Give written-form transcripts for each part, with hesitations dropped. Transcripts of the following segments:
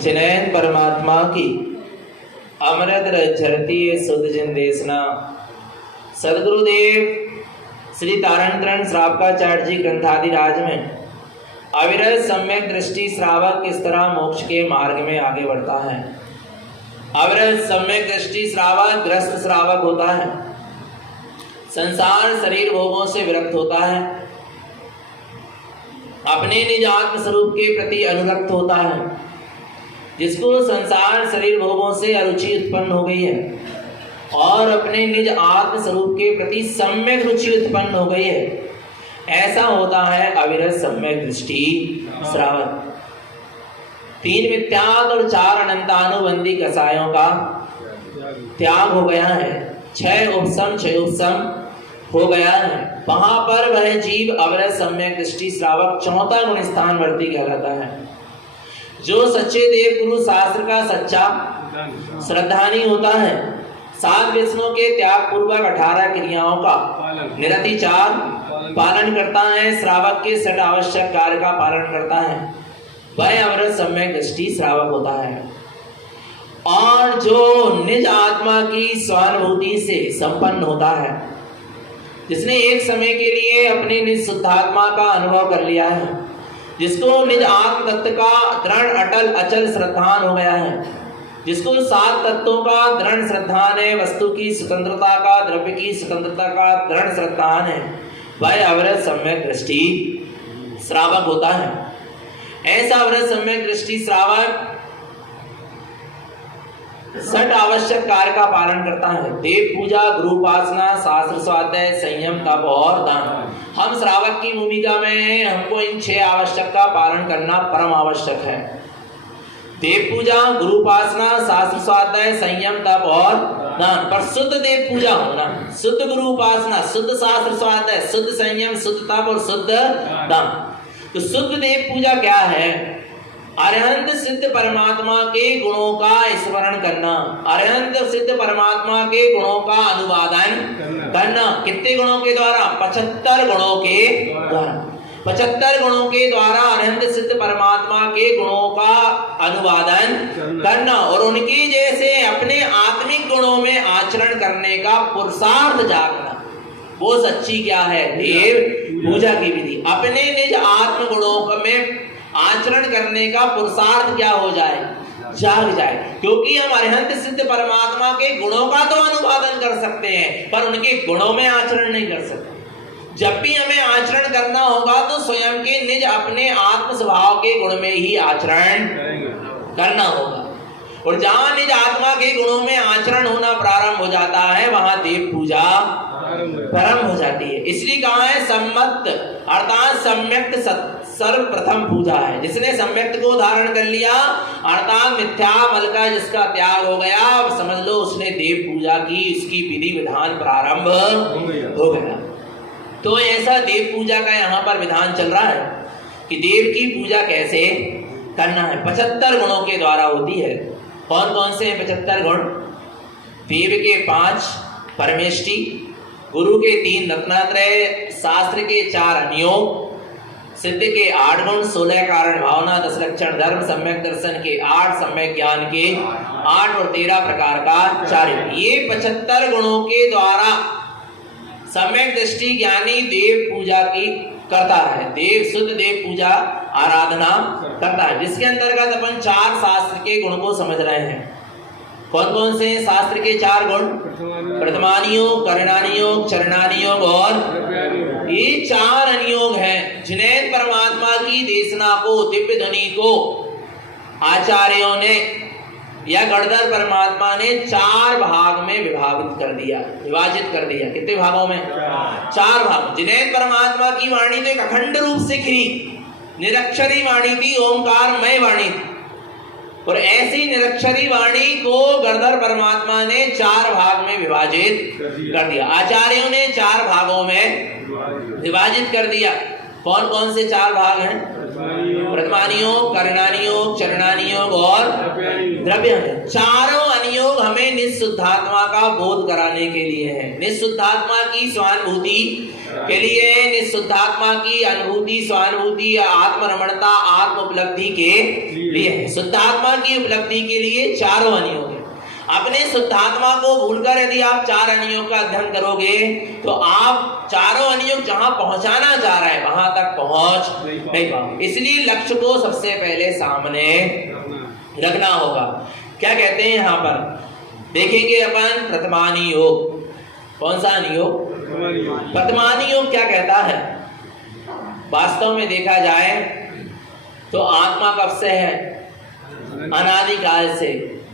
जिनैन परमात्मा की अमृत झरती सुध जिन देसना। सदगुरुदेव श्री तारण श्रावकाचार्य जी ग्रंथादिराज में अविरत सम्यक दृष्टि श्रावक किस तरह मोक्ष के मार्ग में आगे बढ़ता है। अविरत सम्यक दृष्टि श्रावक ग्रस्त श्रावक होता है, संसार शरीर भोगों से विरक्त होता है, अपने निज आत्म स्वरूप के प्रति अनुरक्त होता है। जिसको संसार शरीर भोगों से अरुचि उत्पन्न हो गई है और अपने निज आत्म स्वरूप के प्रति सम्यक रुचि उत्पन्न हो गई है, ऐसा होता है अविरत सम्यक दृष्टि श्रावक। 3 मिथ्यात्व और 4 अनंतानुबंधी कसायों का त्याग हो गया है, 6 उपशम हो गया है। वहां पर वह जीव अविरत सम्यक दृष्टि श्रावक 4था गुण स्थानवर्ती कहलाता है। जो सच्चे देव गुरु शास्त्र का सच्चा श्रद्धानी होता है, 7 व्यसनों के त्याग पूर्वक 18 क्रियाओं का निरतिचार पालन करता है, श्रावक के 6 आवश्यक कार्य का पालन करता है, वह अविरत सम्यक दृष्टि श्रावक होता है। और जो निज आत्मा की स्वानुभूति से संपन्न होता है, जिसने एक समय के लिए अपने निज शुद्धात्मा का अनुभव कर लिया है, जिसको निज आत्म तत्व का दृढ़ अटल अचल श्रद्धान हो गया है, जिसको 7 तत्वों का दृढ़ श्रद्धान है, वस्तु की स्वतंत्रता का, द्रव्य की स्वतंत्रता का दृढ़ श्रद्धान है, वह अविरत सम्यक दृष्टि श्रावक होता है। ऐसा अविरत सम्यक दृष्टि श्रावक 6 आवश्यक कार्य का पालन करता है। देव पूजा, गुरु उपासना, शास्त्र स्वाध्याय, संयम, तप और दान। हम श्रावक की भूमिका में हैं, हमको इन 6 आवश्यक का पालन करना परम आवश्यक है। देव पूजा, गुरु उपासना, शास्त्र स्वाध्याय, संयम, तप और दान। पर शुद्ध देव पूजा होना, शुद्ध गुरु उपासना, शुद्ध शास्त्र स्वाध्याय, शुद्ध संयम, शुद्ध तप और शुद्ध दान। तो शुद्ध देव पूजा क्या है? अरहंत सिद्ध परमात्मा के गुणों का स्मरण करना, अरहंत सिद्ध परमात्मा के गुणों का अनुवादन करना। कितने गुणों के द्वारा? 75 गुणों के द्वारा। 75 गुणों के द्वारा अरहंत सिद्ध परमात्मा के गुणों का अनुवादन करना और उनके जैसे अपने आत्मिक गुणों में आचरण करने का पुरुषार्थ जागना। वो सच्ची क्या है? देव पूजा की विधि। अपने निज आत्म गुणों में आचरण करने का पुरुषार्थ क्या हो जाए? जाग जाए। क्योंकि हम अरहंत सिद्ध परमात्मा के गुणों का तो अनुवादन कर सकते हैं, पर उनके गुणों में आचरण नहीं कर सकते। जब भी हमें आचरण करना होगा तो स्वयं के निज अपने आत्म स्वभाव के गुण में ही आचरण करना होगा। और जहां निज आत्मा के गुणों में आचरण होना प्रारंभ हो जाता है, वहां देव पूजा प्रारंभ हो जाती है। इसलिए कहा है सम्मत अर्थात सम्यक्त सर्वप्रथम पूजा है। जिसने सम्यक्त को धारण कर लिया अर्थात मिथ्या मल का जिसका त्याग हो गया, अब समझ लो उसने देव पूजा की, उसकी विधि विधान प्रारंभ हो गया। तो ऐसा देव पूजा का यहाँ पर विधान चल रहा है कि देव की पूजा कैसे करना है। 75 गुणों के द्वारा होती है। कौन कौन से 75 गुण? देव के 5 परमेष्टि, गुरु के 3 रत्नात्रय, शास्त्र के 4 अनियोग, सिद्ध के 8 गुण, 16 कारण भावना, 10 लक्षण धर्म, सम्यक दर्शन के 8, सम्यक ज्ञान के 8 और 13 प्रकार का चार्य। ये 75 गुणों के द्वारा सम्यक दृष्टि ज्ञानी देव पूजा की करता है, देव शुद्ध देव पूजा आराधना करता है। जिसके अंतर्गत अपन 4 शास्त्र के गुण को समझ रहे हैं। कौन कौन से शास्त्र के 4 गुण? प्रथमानियोग, करणानियोग, चरणानियोग और ये 4 अनियोग हैं। जिन्हें परमात्मा की देशना को, दिव्य ध्वनि को आचार्यों ने या गणधर परमात्मा ने 4 भाग में विभाजित कर दिया। कितने भागों में? 4 भाग। जिन्हें परमात्मा की वाणी तो एक अखंड रूप से खिली निरक्षरी वाणी थी, ओंकारमय वाणी थी, और ऐसी निरक्षरी वाणी को गणधर परमात्मा ने 4 भाग में विभाजित कर दिया। आचार्यों ने 4 भागों में विभाजित कर दिया। कौन कौन से 4 भाग हैं? प्रथमानियोग, करणानियोग, चरणानियोग और द्रव्य है। चारों अनियोग हमें निःशुद्धात्मा का बोध कराने के लिए है, निःशुद्धात्मा की स्वानुभूति के लिए, निःशुद्धात्मा की अनुभूति स्वानुभूति आत्मरमणता आत्म उपलब्धि के लिए, शुद्धात्मा की उपलब्धि के लिए चारों अनियोग है। अपने शुद्धात्मा को भूलकर यदि आप चार अनियोग का अध्ययन करोगे तो आप चारों अनियोग जहां पहुंचाना चाह रहे हैं वहां तक पहुंच नहीं पाओगे। इसलिए लक्ष्य को सबसे पहले सामने रखना होगा। क्या कहते हैं यहाँ पर देखेंगे अपन प्रथमानी योग। कौन सा अनियोग? प्रथमानी योग क्या कहता है? वास्तव में देखा जाए तो आत्मा कब से है? अनादिकाल से।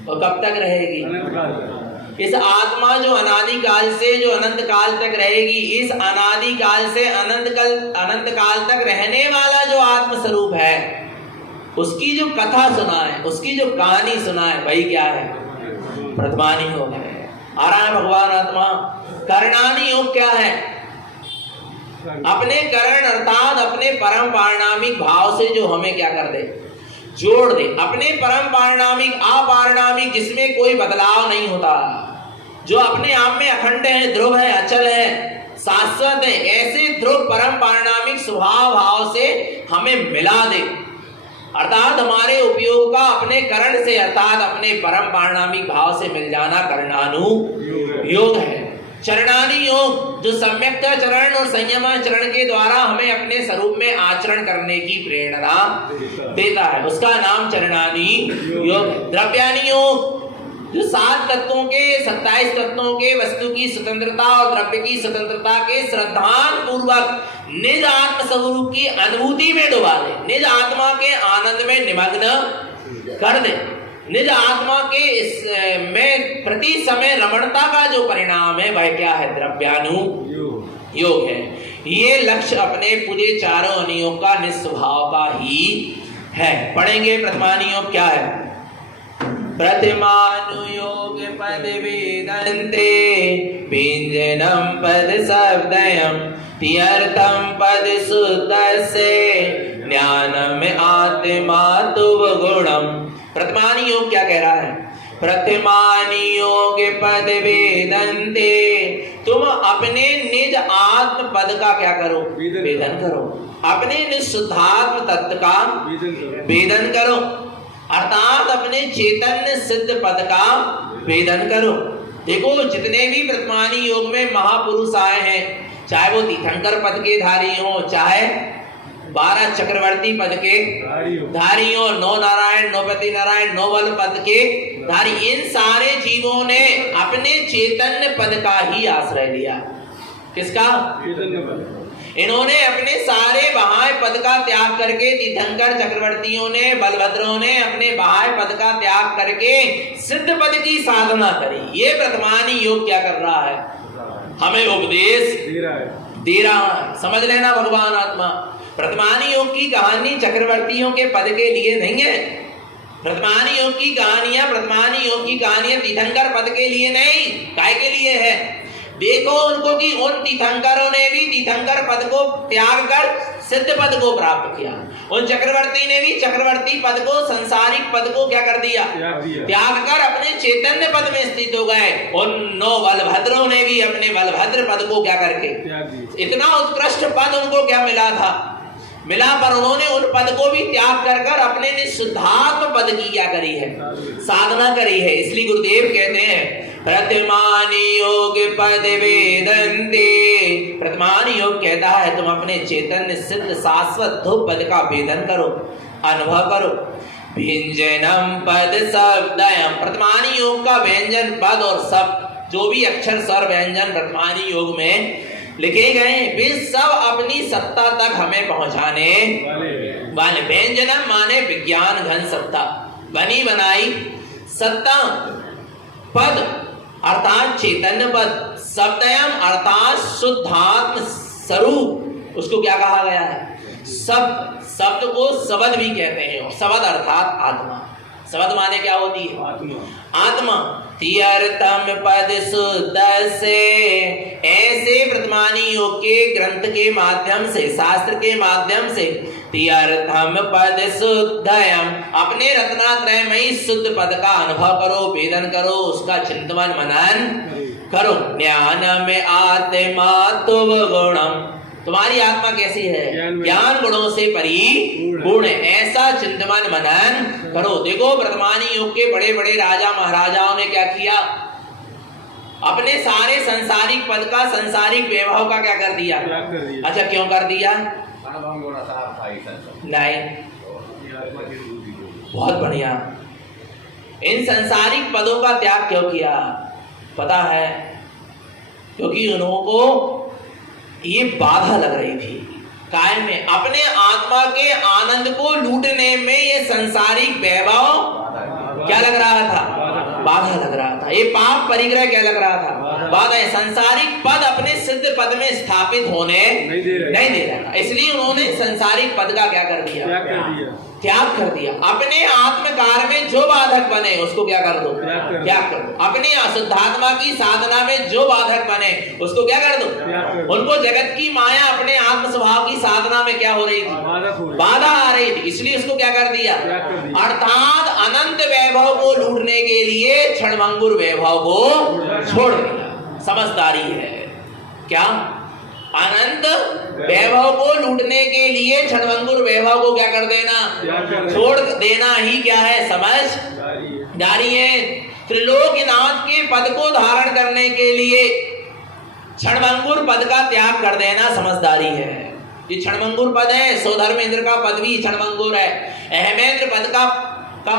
और कब तक रहेगी? इस आत्मा जो अनादिकाल से जो अनंत काल तक रहेगी, इस अनादिकाल से अनंत काल तक रहने वाला जो आत्म स्वरूप है, उसकी जो कथा सुना है, उसकी जो कहानी सुना है, वही क्या है? प्रथमानी योग है। आ रहा है भगवान आत्मा। करणानी योग क्या है? अपने करण अर्थात अपने परम पारिणामिक भाव से जो हमें क्या कर दे? जोड़ दे। अपने परम पारिणामिक अपारिणामिक जिसमें कोई बदलाव नहीं होता, जो अपने आप में अखंड है, ध्रुव है, अचल है, शाश्वत है, ऐसे ध्रुव परम पारिणामिक स्वभाव भाव से हमें मिला दे। अर्थात हमारे उपयोग का अपने करण से अर्थात अपने परम पारिणामिक भाव से मिल जाना करणानु योग है। चरणानी योग जो सम्यक्ताचरण और संयमाचरण के द्वारा हमें अपने स्वरूप में आचरण करने की प्रेरणा देता है, उसका नाम चरणानी योग है। द्रव्यानी योग जो 7 तत्वों के 27 तत्वों के वस्तु की स्वतंत्रता और द्रव्य की स्वतंत्रता के श्रद्धान पूर्वक निज आत्म स्वरूप की अनुभूति में डुबा दे, निज आत्मा के आनंद में निमग्न कर दे। निज आत्मा के में प्रति समय रमणता का जो परिणाम है वह क्या है? द्रव्यानु योग है। ये लक्ष्य अपने पूरे चारों अनियोग का निस्वभाव का ही है। पढ़ेंगे प्रथमानी योग क्या है? प्रथमानुयोग पद वेदन्ते व्यंजनम पद शब्दयम् त्यर्थम पद शुद्धस्य ज्ञानम आत्मा तुव गुणम। प्रथमानी योग क्या कह रहा है? प्रथमानी योग पद वेदन्ते, तुम अपने निज आत्म पद का क्या करो? वेदन करो। अपने निज शुद्धात्म तत्व का वेदन करो, अर्थात अपने चैतन्य सिद्ध पद का वेदन करो। देखो जितने भी प्रथमानी योग में महापुरुष आए हैं, चाहे वो तीर्थंकर पद के धारी हो, चाहे 12 चक्रवर्ती पद के धारी हो, 9 नारायण, 9 पति नारायण, 9 बल पद के धारी, इन सारे जीवों ने अपने चैतन्य पद का ही आश्रय लिया। किसका? इन्होंने अपने सारे बाह्य पद का त्याग करके, तीर्थंकर चक्रवर्तियों ने, बलभद्रों ने अपने बाह्य पद का त्याग करके सिद्ध पद की साधना करी। ये प्रथमानी योग क्या कर रहा है? हमें उपदेश दे रहा है। समझ लेना भगवान आत्मा। प्रथमानी योग की कहानी चक्रवर्तियों के पद के लिए नहीं है। प्रथमानी योग की कहानियां तीर्थंकर पद के लिए नहीं, काय के लिए है? देखो उनको कि उन तीर्थंकरों ने भी तीर्थंकर पद को त्याग कर सिद्ध पद को प्राप्त किया। उन चक्रवर्ती ने भी चक्रवर्ती पद को, संसारिक पद को क्या कर दिया? त्याग कर अपने चैतन्य पद में स्थित हो गए। उन 9 बलभद्रों ने भी अपने बलभद्र पद को क्या करके, इतना उत्कृष्ट पद उनको क्या मिला था? मिला, पर उन्होंने उन पद को भी त्याग कर कर अपने निःशुद्धात्म पद की क्या करी है? साधना करी है। इसलिए गुरुदेव कहते हैं प्रथमानी योग पद वेदन्ते। प्रथमानी योग कहता है तुम अपने चैतन्य सिद्ध शाश्वत ध्रुव पद का वेदन करो, अनुभव करो। व्यंजनम पद शब्दयम्, प्रथमानी योग का व्यंजन पद और शब्द जो भी अक्षर स्वर व्यंजन प्रथमानी योग में लिखे गए वे सब अपनी सत्ता तक हमें पहुंचाने वाले। व्यंजनम माने विज्ञान घन सत्ता, बनी बनाई सत्ता। पद अर्थात चैतन्य पद, शब्दयम् अर्थात शुद्धात्म स्वरूप, उसको क्या कहा गया है? शब्द। शब्द को शब्द भी कहते हैं। शब्द अर्थात आत्मा। समझ माने क्या होती है? आत्मा। तीर्थम पद शुद्ध से, ऐसे वर्तमानी योग के ग्रंथ के माध्यम से, शास्त्र के माध्यम से, तीर्थम पद शुद्धयम, अपने रत्नात्रयमयी शुद्ध पद का अनुभव करो, वेदन करो, उसका चिंतन मनन करो। ज्ञान में आत्मा तुम गुणम, तुम्हारी आत्मा कैसी है? ज्ञान गुणों से परिपूर्ण है, ऐसा चिंतन मनन करो। देखो वर्तमानी युग के बड़े बड़े राजा महाराजाओं ने क्या किया? अपने सारे संसारिक पद का, संसारिक वैभव का क्या कर दिया? अच्छा, क्यों कर दिया? नहीं, बहुत बढ़िया। इन संसारिक पदों का त्याग क्यों किया? पता है, क्योंकि उनको ये बाधा लग रही थी कायम में, अपने आत्मा के आनंद को लूटने में ये संसारिक वैभव क्या लग रहा था? बाधा लग रहा था। ये पाप परिग्रह क्या लग रहा था? बाधा। संसारिक पद अपने सिद्ध पद में स्थापित होने नहीं दे रहा था, इसलिए उन्होंने संसारिक पद का क्या कर दिया? त्याग कर दिया। अपने आत्मकार में जो बाधक बने उसको क्या कर दो? त्याग कर दो। अपने अशुद्धात्मा की साधना में जो बाधक बने उसको क्या कर दो? उनको जगत की माया अपने आत्म स्वभाव की साधना में क्या हो रही थी? बाधा आ रही थी, इसलिए उसको क्या कर दिया? अर्थात अनंत वैभव को लूटने के लिए क्षणभंगुर वैभव को छोड़ दिया। समझदारी है क्या? अनंत वैभव को लूटने के लिए क्षणभंगुर वैभव को क्या कर देना? छोड़ देना ही क्या है? समझदारी है। त्रिलोकीनाथ के पद को धारण करने के लिए क्षणभंगुर पद का त्याग कर देना समझदारी है। ये क्षणभंगुर पद है। सौधर्मेंद्र का पद भी क्षणभंगुर है। अहमेंद्र पद का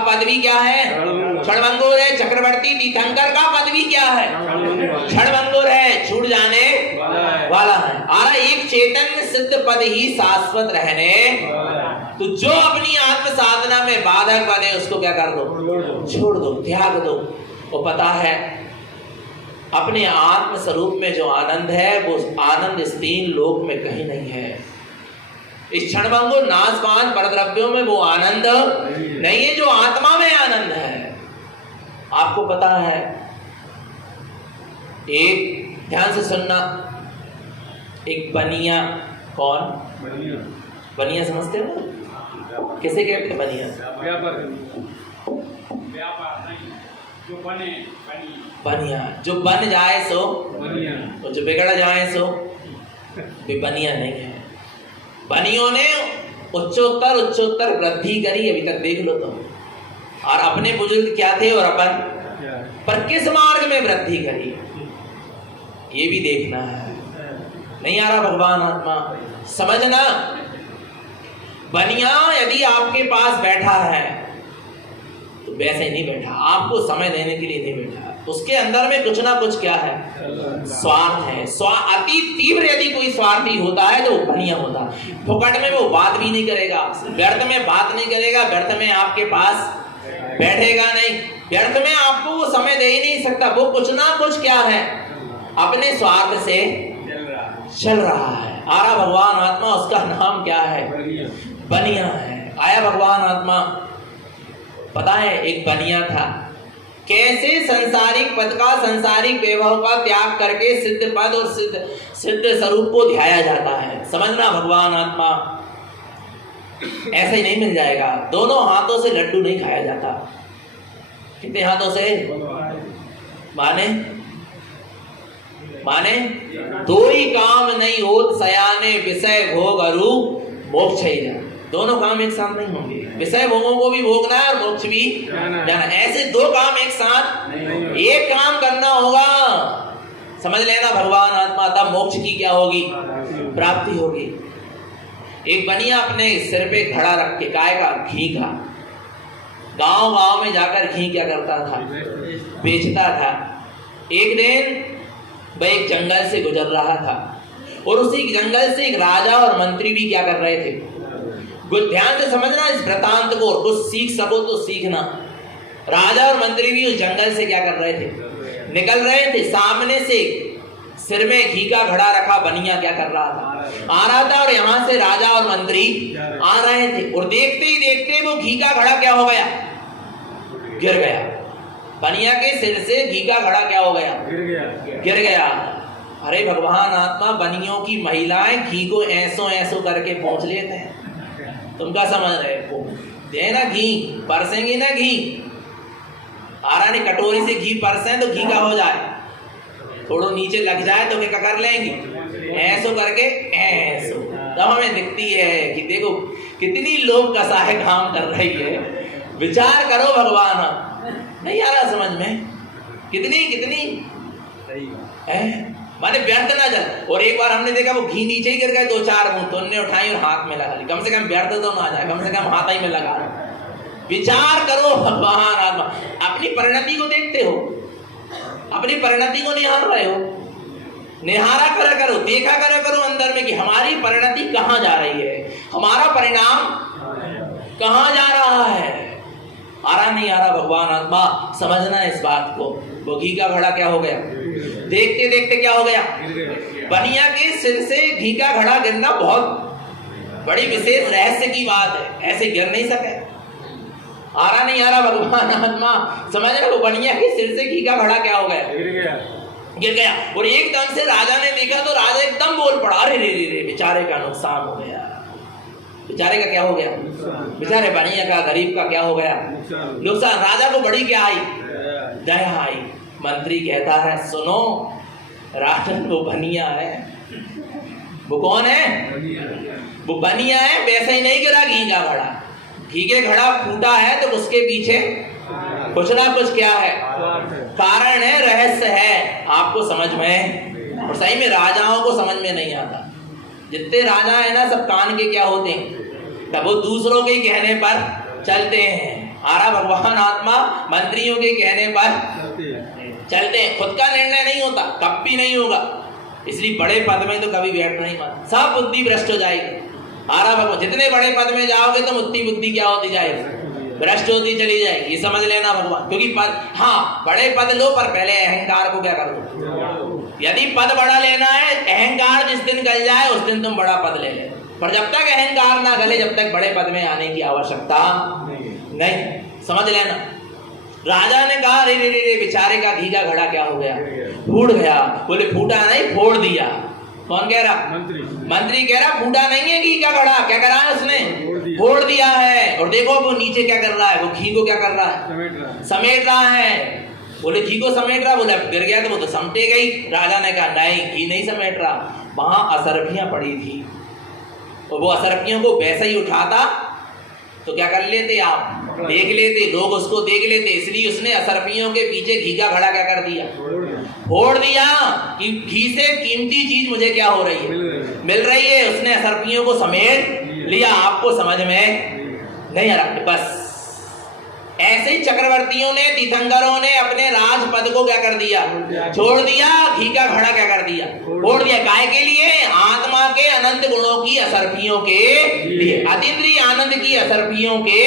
पद भी क्या है? क्षणभंगुर है। चक्रवर्ती तीर्थंकर का पद भी क्या है? क्षणभंगुर है, छूट जाने वाला है। और एक चैतन्य सिद्ध पद ही शाश्वत रहने। तो जो अपनी आत्म साधना में बाधक बने उसको क्या कर दो? छोड़ दो, त्याग दो। वो पता है अपने आत्म स्वरूप में जो आनंद है वो आनंद इस तीन लोक में कहीं नहीं है। इस क्षणभंगुर नाशवान परद्रव्यों में वो आनंद नहीं है जो आत्मा में आनंद है। आपको पता है, एक ध्यान से सुनना, एक बनिया, कौन बनिया समझते हो? किसे कहते हैं बनिया? बनिया जो बन जाए सो, और जो बिगड़ जाए सो वे बनिया नहीं है। बनियों ने उच्चोत्तर वृद्धि करी, अभी तक देख लो तुम। और अपने बुजुर्ग क्या थे और अपन पर किस मार्ग में वृद्धि करी, ये भी देखना है। नहीं आ रहा भगवान आत्मा समझना। बनिया यदि आपके पास बैठा है तो वैसे नहीं बैठा, आपको समय देने के लिए नहीं बैठा। उसके अंदर में कुछ ना कुछ क्या है? स्वार्थ है। अति तीव्र यदि कोई स्वार्थी होता है तो बनिया होता है। फुकट में वो बात भी नहीं करेगा, व्यर्थ में बात नहीं करेगा, व्यर्थ में आपके पास बैठेगा नहीं, व्यर्थ में आपको वो समय दे ही नहीं सकता। वो कुछ ना कुछ क्या है? अपने स्वार्थ से चल रहा है। आरा भगवान आत्मा, उसका नाम क्या है? बनिया है। आया भगवान आत्मा। पता है एक बनिया था, कैसे संसारिक पद का, संसारिक वैभव का त्याग करके सिद्ध पद और सिद्ध स्वरूप को ध्याया जाता है। समझना भगवान आत्मा, ऐसे ही नहीं मिल जाएगा। दोनों हाथों से लड्डू नहीं खाया जाता। कितने हाथों से? माने दो ही काम नहीं होत सयाने, विषय भोग अरु मोक्ष ही जाना। दोनों काम एक साथ नहीं होंगे। विषय भोगों को भी भोगना है और मोक्ष भी जाना। ऐसे दो काम एक साथ, एक काम करना होगा। समझ लेना भगवान आत्मा, तब मोक्ष की क्या होगी? प्राप्ति होगी। एक बनिया अपने सिर पे घड़ा रख के, गाय का घी का, गांव में जाकर घी क्या करता था? बेचता था। एक दिन वह एक जंगल से गुजर रहा था और उसी जंगल से एक राजा और मंत्री भी क्या कर रहे थे? ध्यान से समझना इस वृतांत को, कुछ सीख सको तो सीखना। राजा और मंत्री भी उस जंगल से क्या कर रहे थे? निकल रहे थे। सामने से सिर में घी का घड़ा रखा बनिया क्या कर रहा था? आ रहा था। और यहाँ से राजा और मंत्री आ रहे थे और देखते ही देखते वो घी का घड़ा क्या हो गया? गिर गया। बनिया के सिर से घी का घड़ा क्या हो गया? गिर गया। अरे भगवान आत्मा, बनियों की महिलाएं घी को ऐसो ऐसो करके पहुंच लेते हैं। तुम क्या समझ रहे हो? दे ना घी, परसेंगे ना घी। आरा ने कटोरी से घी परसें तो घी का हो जाए, थोड़ा नीचे लग जाए तो क्या कर लेंगे? ऐसो करके ऐसो। तब हमें दिखती है कि देखो कितनी लोभ कसाए काम कर रही है। विचार करो भगवान, नहीं आ रहा समझ में? कितनी है माने व्यर्थ ना चल। और एक बार हमने देखा वो घी नीचे ही गिर गए, 2-4 बूंद तो उन्होंने उठाई और हाथ में लगा ली। कम से कम व्यर्थ तो ना जाए, कम से कम हाथ ही में लगा। विचार करो भगवान आत्मा, अपनी परिणति को देखते हो, अपनी परिणति को निहार रहे हो। निहारा करा करो, देखा करा करो अंदर में कि हमारी परिणति कहाँ जा रही है, हमारा परिणाम कहाँ जा रहा है। आ रहा नहीं आ रहा भगवान आत्मा, समझना है इस बात को। वो घी का घड़ा क्या हो गया? देखते देखते क्या हो गया? बनिया के सिर से घी का घड़ा गिरना बहुत बड़ी विशेष रहस्य की बात है, ऐसे गिर नहीं सके। आ रहा नहीं आ रहा भगवान आत्मा, समझ रहे हो? बनिया के सिर से घी का घड़ा क्या हो गया? गिर गया। और एकदम से राजा ने देखा तो राजा एकदम बोल पड़ा, अरे रे रे रे, बेचारे का नुकसान हो गया। बेचारे का क्या हो गया? बेचारे बनिया का, गरीब का क्या हो गया? नुकसान। राजा को बड़ी क्या आई? दया आई। मंत्री कहता है, सुनो राजन, वो बनिया है। वो कौन है? वो बनिया है। वैसे ही नहीं गिरा घी का घड़ा। घी के घड़ा फूटा है तो उसके पीछे कुछ ना कुछ क्या है? कारण है, रहस्य है। आपको समझ में, और सही में राजाओं को समझ में नहीं आता। जितने राजा है ना, सब कान के क्या होते हैं, तब वो दूसरों के कहने पर चलते हैं। आरा भगवान आत्मा मंत्रियों के कहने पर चलते हैं, खुद का निर्णय नहीं होता, कभी नहीं होगा। इसलिए बड़े पद में तो कभी बैठ नहीं पाता, सब बुद्धि भ्रष्ट हो जाएगी। आरा भगवान, जितने बड़े पद में जाओगे तो उतनी बुद्धि क्या होती जाएगी? भ्रष्ट होती चली जाएगी। ये समझ लेना भगवान। क्योंकि पद, हाँ बड़े पद लो, पर पहले अहंकार को क्या करो। यदि पद बड़ा लेना है, अहंकार जिस दिन गल जाए उस दिन तुम बड़ा पद ले ले। पर जब तक अहंकार ना गले, जब तक बड़े पद में आने की आवश्यकता नहीं। समझ लेना। राजा ने कहा, रे रे रे, बेचारे का घी का घड़ा क्या हो गया? फूट गया। बोले फूटा नहीं, फोड़ दिया। कौन कह रहा? मंत्री कह रहा फूटा नहीं है घी का घड़ा। क्या करा है उसने? फोड़ दिया है। और देखो वो नीचे क्या कर रहा है? वो घी को क्या कर रहा है? समेट रहा है। बोले घी को समेट रहा। बोले गिर गया तो वो तो समेटे गई। राजा ने कहा नहीं, घी नहीं समेट रहा, वहां असरफियां पड़ी थी, और वो असरफियों को वैसे ही उठाता तो क्या कर लेते आप? देख लेते, लोग उसको देख लेते। इसलिए उसने असरफियों के पीछे घी का घड़ा क्या कर दिया? फोड़ दिया। कि घी से कीमती चीज मुझे क्या हो रही है? मिल रही है। उसने असरफियों को समेट लिया। आपको समझ में नहीं आ रहा? बस ऐसे ही चक्रवर्तियों ने, तीर्थंकरों ने अपने राजपद को क्या कर दिया? छोड़ दिया। घी का घड़ा क्या कर दिया? फोड़ दिया। काय के लिए? आत्मा के अनंत गुणों की असरफियों के लिए, अतीन्द्रिय आनंद की असरफियों के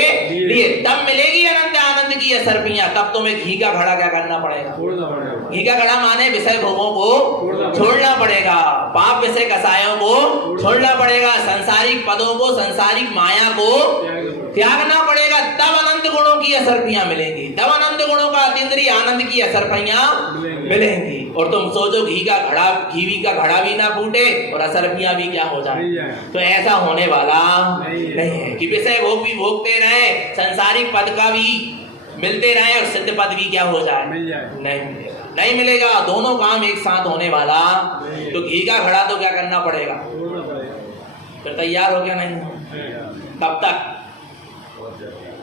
लिए। तब मिलेगी अनंत आनंद की असरफियां। तब तुम्हें घी का घड़ा क्या करना पड़ेगा? घी का घड़ा माने विषय भोगों को छोड़ना पड़ेगा, पाप विषय कसायों को छोड़ना पड़ेगा, संसारिक पदों को, संसारिक माया को त्यागना पड़ेगा। तब अनंत गुणों की असरफियां मिलेंगी। तब अनंत गुणों का, अतीन्द्रिय आनंद की असरफियां मिलेंगी। और तुम सोचो घी का घड़ा भी ना फूटे और असरफियां भी क्या हो जाए, तो ऐसा होने वाला नहीं है। कि विषय भोग भी भोगते रहे, संसारिक पद का भी मिलते रहे और सिद्ध पद भी क्या हो जाए? नहीं मिलेगा। दोनों काम एक साथ होने वाला। तो घी का घड़ा तो क्या करना पड़ेगा? फिर तैयार हो क्या? नहीं। कब तक?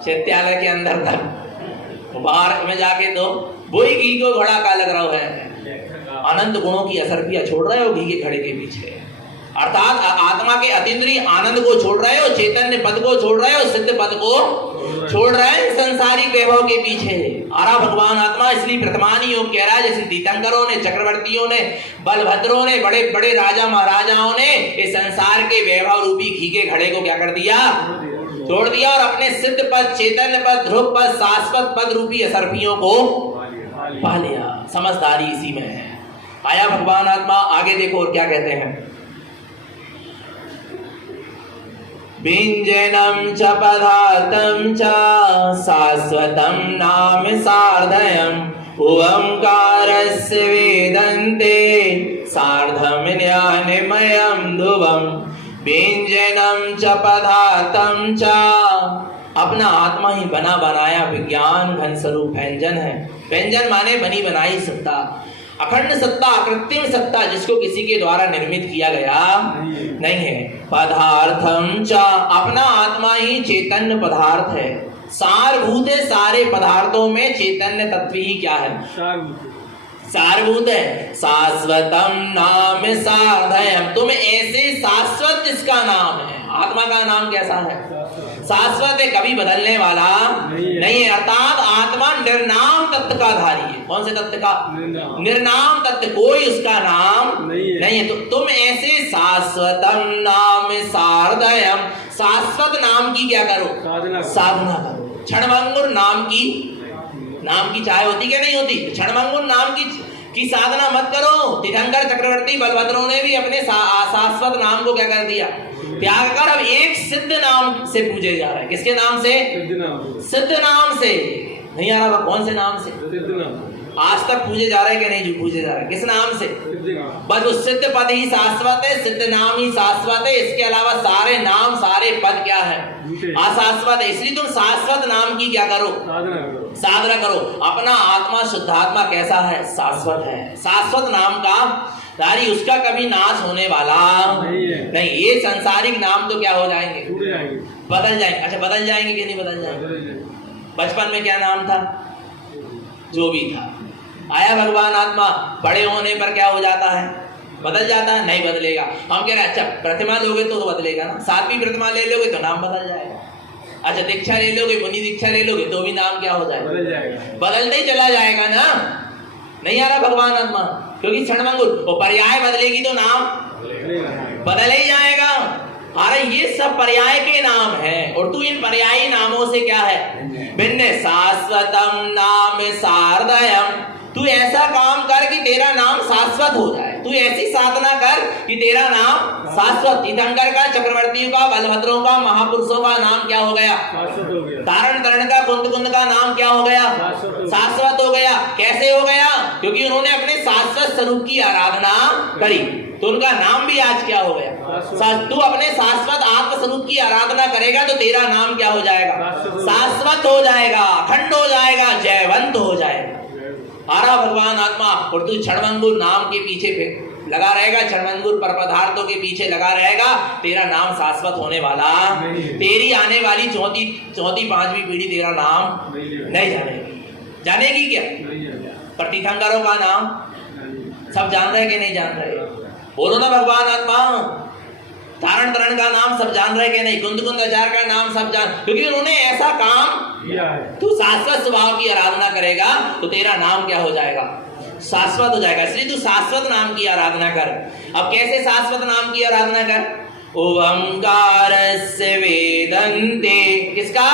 चैत्यालय के अंदर तक। बाहर में जाके तो वही घी को घड़ा का लग रहा है। अनंत गुणों की असरफियां छोड़ रहे हो घी के घड़े के पीछे। अर्थात आत्मा के अतीन्द्रिय आनंद को छोड़ रहे हो, चैतन्य पद को छोड़ रहे हो, सिद्ध पद को छोड़ रहे हैं संसारिक वैभव के पीछे। आरा भगवान आत्मा। इसलिए प्रथमानी योग कह रहा है, जैसे तीर्थंकरों ने, चक्रवर्तियों ने, बलभद्रों ने, बड़े बड़े राजा महाराजाओं ने इस संसार के वैभव रूपी घी के घड़े को क्या कर दिया? छोड़ दिया। और अपने सिद्ध पद, चैतन्य पद, ध्रुव पद, शाश्वत पद रूपी असरफियों को पा लिया। समझदारी इसी में है। आया भगवान आत्मा। आगे देखो और क्या कहते हैं। व्यञ्जनं च पदार्थं च शाश्वतं नाम सार्धयम् ओंकारस्य वेदन्ते सार्धं ज्ञानमयं ध्रुवम् व्यञ्जनं च पदार्थं च अपना आत्मा ही बना बनाया विज्ञान घन स्वरूप व्यंजन है। व्यंजन माने बनी बनाई सत्ता, अखंड सत्ता, अकृत्रिम सत्ता, जिसको किसी के द्वारा निर्मित किया गया नहीं है। पदार्थम च अपना आत्मा ही चैतन्य पदार्थ है, सारभूत है। सारे पदार्थों में चैतन्य तत्व ही क्या है? सारभूत है। शाश्वतम नाम सार्धयम, तुम ऐसे शाश्वत जिसका नाम है, आत्मा का नाम कैसा है? शाश्वत है, कभी बदलने वाला नहीं है। अर्थात आत्मा निर्नाम तत्व का धारी है। कौन से तत्व का? निर्नाम तत्व, कोई उसका नाम नहीं है। तो तुम ऐसे शाश्वतम नाम सार्धयम, शाश्वत नाम की क्या करो? साधना करो। क्षणभंगुर नाम की चाय होती क्या नहीं होती? क्षणभंगुर नाम की साधना मत करो। तीर्थंकर चक्रवर्ती बलभद्रों ने भी अपने शाश्वत नाम को क्या कर दिया? त्याग कर अब एक सिद्ध नाम से पूजे जा रहे हैं। किसके नाम से? सिद्ध नाम से। नहीं आ रहा? कौन से नाम से? आज तक पूजे जा रहे हैं कि नहीं? जो पूजे जा रहे हैं किस नाम से? बस वो सिद्ध पद ही शाश्वत है, सिद्ध नाम ही शाश्वत है। इसके अलावा सारे नाम सारे पद क्या है? अशाश्वत है। इसलिए तुम शाश्वत नाम की क्या करो? साधना करो। अपना आत्मा शुद्धात्मा कैसा है? शाश्वत है। शाश्वत नाम का धारी, उसका कभी नाश होने वाला नहीं। ये संसारिक नाम तो क्या हो जाएंगे? बदल जाएंगे। अच्छा, बदल जाएंगे कि नहीं बदल जाएंगे? बचपन में क्या नाम था? जो भी था। आया भगवान आत्मा, बड़े होने पर क्या हो जाता है? बदल जाता है? नहीं बदलेगा। हम कह रहे हैं अच्छा प्रतिमा लोगे तो बदलेगा ना, 7वीं प्रतिमा ले लोगे तो नाम बदल जाएगा। अच्छा दीक्षा ले लोगे, मुनि दीक्षा ले लोगे तो भी नाम क्या हो जाएगा? बदल जाएगा। बदलते ही चला जाएगा ना। नहीं आ रहा भगवान आत्मा, क्योंकि क्षणभंगुर, वो पर्याय बदलेगी तो नाम बदल ही जाएगा। अरे ये सब पर्याय के नाम है और तू इन पर्यायी नामों से क्या है? भिन्न। शाश्वतम नाम सार्धयम, तू ऐसा काम कर कि तेरा नाम शाश्वत हो जाए। तू ऐसी साधना कर कि तेरा नाम शाश्वत। तीर्थंकर का, चक्रवर्तियों का, बलभद्रों का, महापुरुषों का नाम क्या हो गया? तारण तरण का, कुंद कुंद का नाम क्या हो गया? शाश्वत हो गया। कैसे हो गया? क्योंकि उन्होंने अपने शाश्वत स्वरूप की आराधना करी, तो उनका नाम भी आज क्या हो गया? तू अपने शाश्वत आत्म स्वरूप की आराधना करेगा तो तेरा नाम क्या हो जाएगा? शाश्वत हो जाएगा, अखंड हो जाएगा, जयवंत हो जाएगा। आरा भगवान आत्मा, और तू क्षणभंगुर नाम के पीछे लगा रहेगा, क्षणभंगुर पर पदार्थों के पीछे लगा रहेगा, तेरा नाम शाश्वत होने वाला। तेरी आने वाली चौथी 5वीं पीढ़ी तेरा नाम नहीं जानेगी। जानेगी क्या? पर तीर्थंकरों का नाम सब जान रहे कि नहीं जान रहे? बोलो ना भगवान आत्मा। तारण तरण का नाम सब जान रहे कि नहीं? कुंद कुंद आचार्य का नाम सब जान, क्योंकि उन्होंने ऐसा काम किया है। तू शाश्वत स्वभाव की आराधना करेगा तो तेरा नाम क्या हो जाएगा? शाश्वत हो जाएगा। इसलिए तू शाश्वत नाम की आराधना कर। अब कैसे शाश्वत नाम की आराधना कर? ओंकारस्य वेदन्ते, किसका?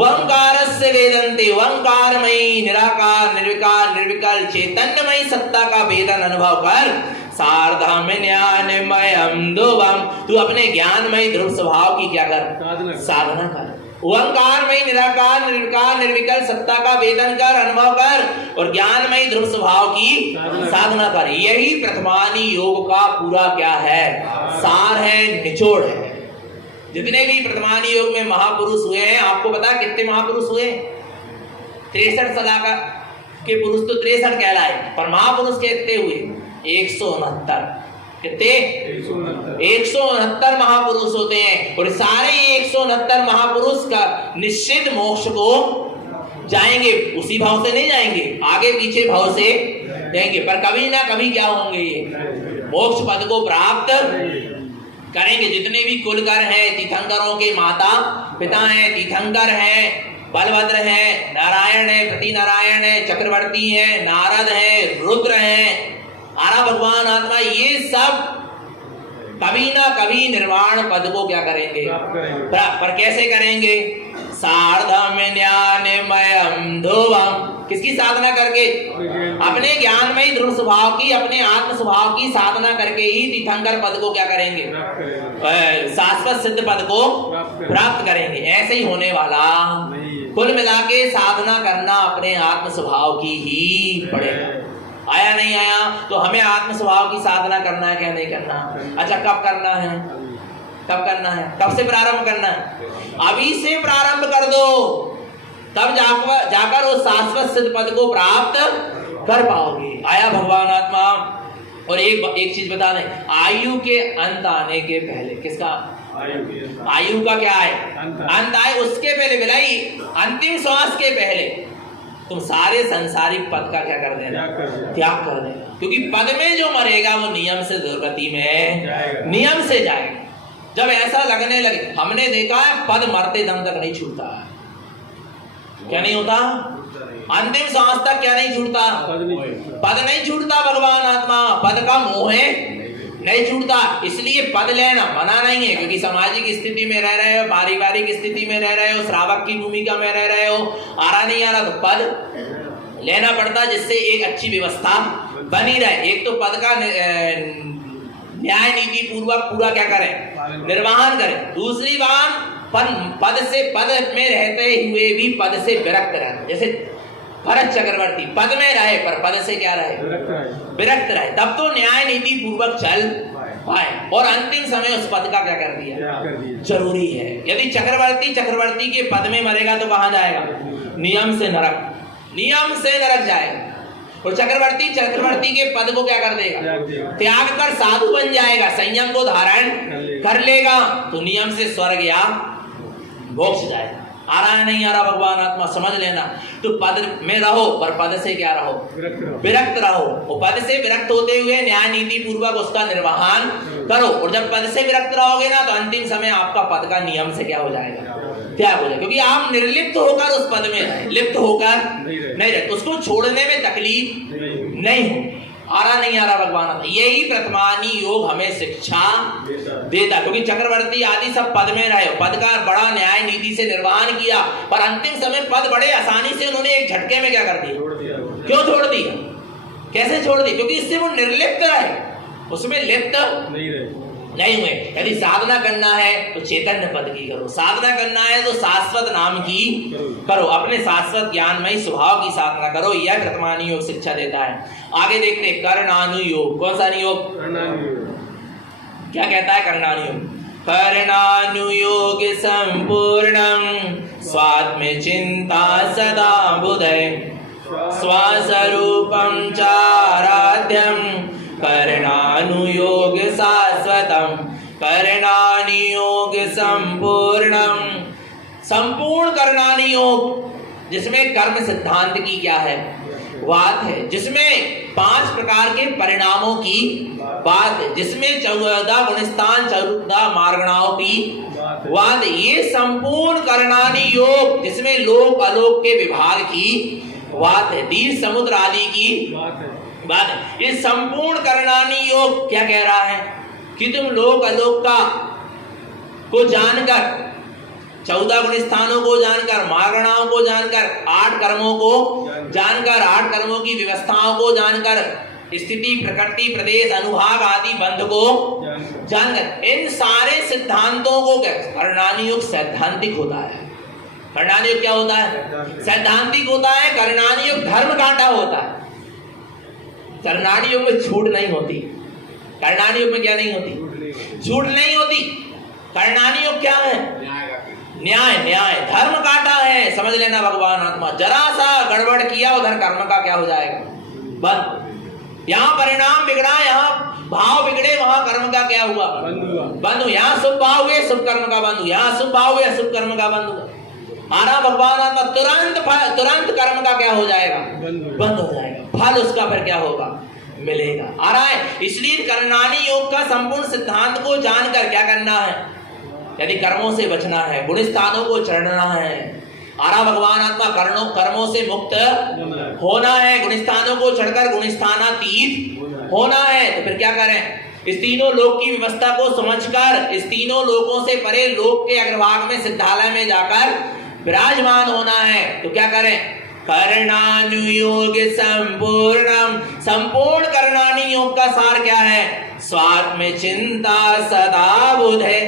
ओंकारस्य वेदन्ते, ओंकारमयी निराकार निर्विकार निर्विकल चैतन्यमयी सत्ता का वेदन अनुभव कर। सार्धम ज्ञानमयम ध्रुवम, तू अपने ज्ञानमय ध्रुव स्वभाव की क्या कर? साधना कर। ओंकारमय निराकार निर्विकार निर्विकल सत्ता का वेदन कर, अनुभव कर, और ज्ञानमय ध्रुव स्वभाव की साधना कर। यही प्रथमानी योग का पूरा क्या है? सार है, निचोड़ है। जितने भी प्रथमानी योग में महापुरुष हुए हैं, आपको पता कितने महापुरुष हुए? 63 सदा का के पुरुष तो 63 कहलाए, पर महापुरुष कितने हुए? 169। कितने? 169 महापुरुष होते हैं, और सारे 169 महापुरुष का निश्चित मोक्ष को जाएंगे। उसी भाव से नहीं जाएंगे, आगे पीछे भाव से जाएंगे, पर कभी ना कभी क्या होंगे? ये मोक्ष पद को प्राप्त करेंगे। जितने भी कुलकर हैं, तीर्थंकरों के माता पिता हैं, तीर्थंकर हैं, बलभद्र है, नारायण है, प्रति नारायण है, चक्रवर्ती है, नारद है, रुद्र है, आरा भगवान आत्मा, ये सब कभी ना कभी निर्वाण पद को क्या करेंगे? पर कैसे करेंगे? सार्धम ज्ञानमयम ध्रुवम, किसकी साधना करके? अपने ज्ञानमय दृढ़ स्वभाव की, अपने आत्म स्वभाव की साधना करके ही तीर्थंकर पद को क्या करेंगे? शाश्वत सिद्ध पद को प्राप्त करेंगे। ऐसे ही होने वाला कुल मिला के साधना करना अपने आत्म स्वभाव की ही पड़ेगा। आया नहीं आया? तो हमें आत्म स्वभाव की साधना करना है क्या नहीं करना? अच्छा, कब करना है? कब करना है? कब से प्रारंभ करना है? अभी से प्रारंभ कर दो, तब जाकर वो शाश्वत सिद्ध पद को प्राप्त कर पाओगे। आया भगवान आत्मा। और एक चीज बता दें, आयु के अंत आने के पहले, किसका? आयु का क्या है? अंत आए उसके पहले, बिलाई अंतिम श्वास के पहले तुम सारे संसारिक पद का क्या कर देना? त्याग कर देना। क्योंकि पद में जो मरेगा वो नियम से दुर्गति में नियम से जाएगा। जब ऐसा लगने लगे, हमने देखा है पद मरते दम तक नहीं छूटता है। क्या नहीं होता? अंतिम सांस तक क्या नहीं छूटता? पद नहीं छूटता। भगवान आत्मा पद का मोह है, नहीं छूटता। इसलिए पद लेना मना नहीं है, क्योंकि सामाजिक स्थिति में रह रहे हो, पारिवारिक स्थिति में रह रहे हो, श्रावक की भूमिका में रह रहे हो, आ रहा नहीं आ रहा तो पद लेना पड़ता, जिससे एक अच्छी व्यवस्था बनी रहे। एक तो पद का न्याय नीति पूर्वक पूरा क्या करें? निर्वहन करें। दूसरी बात, पद से पद में रहते हुए भी पद से विरक्त रहे। जैसे भरत चक्रवर्ती पद में रहे पर पद से क्या रहे? विरक्त रहे। तब तो न्याय नीति पूर्वक चल पाए। और अंतिम समय उस पद का क्या कर दिया? जरूरी है। यदि चक्रवर्ती के पद में मरेगा तो कहाँ जाएगा? नियम से नरक जाएगा। और चक्रवर्ती के पद को क्या कर देगा? त्याग कर साधु बन जाएगा, संयम को धारण कर लेगा, तो नियम से स्वर्ग या मोक्ष जाएगा। आ रहा है नहीं आ रहा? भगवान आत्मा समझ लेना। तो पद में रहो पर पद से क्या रहो? विरक्त रहो। और पद से विरक्त होते हुए न्याय नीति पूर्वक उसका निर्वहन करो। और जब पद से विरक्त रहोगे ना, तो अंतिम समय आपका पद का नियम से क्या हो जाएगा? त्याग हो जाएगा। क्योंकि आप निर्लिप्त होकर उस पद में रहे, लिप्त होकर नहीं रहे, उसको छोड़ने में तकलीफ नहीं हो। आ रहा नहीं आ रहा? भगवान यही प्रथमानी योग हमें शिक्षा देता। क्योंकि चक्रवर्ती आदि सब पद में रहे, पद का बड़ा न्याय नीति से निर्वहन किया, पर अंतिम समय पद बड़े आसानी से उन्होंने एक झटके में क्या कर दिया? क्यों छोड़ दिया? कैसे छोड़ दी? क्योंकि इससे वो निर्लिप्त रहे, उसमें लिप्त नहीं हुए। यदि साधना करना है तो चैतन्य पद की करो, साधना करना है तो शाश्वत नाम की करो, अपने शाश्वत ज्ञानमय स्वभाव की साधना करो। यह वर्तमान योग शिक्षा देता है। आगे देखते हैं कर्णानुयोग। कौन सा अनुयोग? क्या कहता है कर्णानुयोग? कर्णानुयोग संपूर्णम स्वात्म चिंता सदा बुधय स्वस्वरूपम चाराध्यम कर्णानुयोग शाश्वतम कर्णानुयोग संपूर्णम। संपूर्ण कर्णानुयोग जिसमें कर्म सिद्धांत की क्या है? बात है। जिसमें 5 प्रकार के परिणामों की बात है, जिसमें 14 गुणस्थान 14 मार्गणाओं की बात है। ये संपूर्ण कर्णानुयोग जिसमें लोक अलोक के विभाग की बात है, दीर्घ समुद्र आदि की बात है। ये संपूर्ण कर्णानुयोग क्या कह रहा है? कि तुम लोक अलोक का को जानकर, 14 गुण स्थानों को जानकर, मार्गणाओं को जानकर, 8 कर्मों को जानकर, 8 कर्मों की व्यवस्थाओं को जानकर, स्थिति प्रकृति प्रदेश अनुभाग आदि बंध को जानकर, इन सारे सिद्धांतों को क्या कर्णानुयोग सैद्धांतिक होता है। कर्णानुयोग क्या होता है? सैद्धांतिक होता है। कर्णानुयोग धर्म कांटा होता है। कर्णानुयोग में छूट नहीं होती। कर्णानुयोग में क्या नहीं होती? छूट नहीं होती। कर्णानुयोग क्या है? न्याय धर्म काटा है। समझ लेना भगवान आत्मा, जरा सा गड़बड़ किया उधर कर्म का क्या हो जाएगा? बंद। यहाँ परिणाम बिगड़ा, यहाँ भाव बिगड़े, वहां कर्म का क्या हुआ? बंद। यहाँ शुभ भाव हुए, शुभ कर्म का बंद हुआ। यहाँ शुभ भाव हुए, शुभ कर्म का बंद हुआ। आना भगवान आत्मा तुरंत कर्म का क्या हो जाएगा? बंद हो जाएगा। फल उसका फिर क्या होगा? मिलेगा। आ रहा है। इसलिए कर्णानुयोग का संपूर्ण सिद्धांत को जानकर क्या करना है? यदि कर्मों से बचना है, गुण स्थानों को चढ़ना है, आरा भगवान आत्मा कर्मों से मुक्त होना है, गुण स्थानों को चढ़कर गुण स्थानातीत होना है, तो फिर क्या करें? इस तीनों लोक की व्यवस्था को समझकर, इस तीनों लोकों से परे लोक के अग्रभाग में सिद्धालय में जाकर विराजमान होना है। तो क्या करें? करणानुयोग संपूर्णम, संपूर्ण करणानी योग का सार क्या है? स्वात्म चिंता सदा बुधे।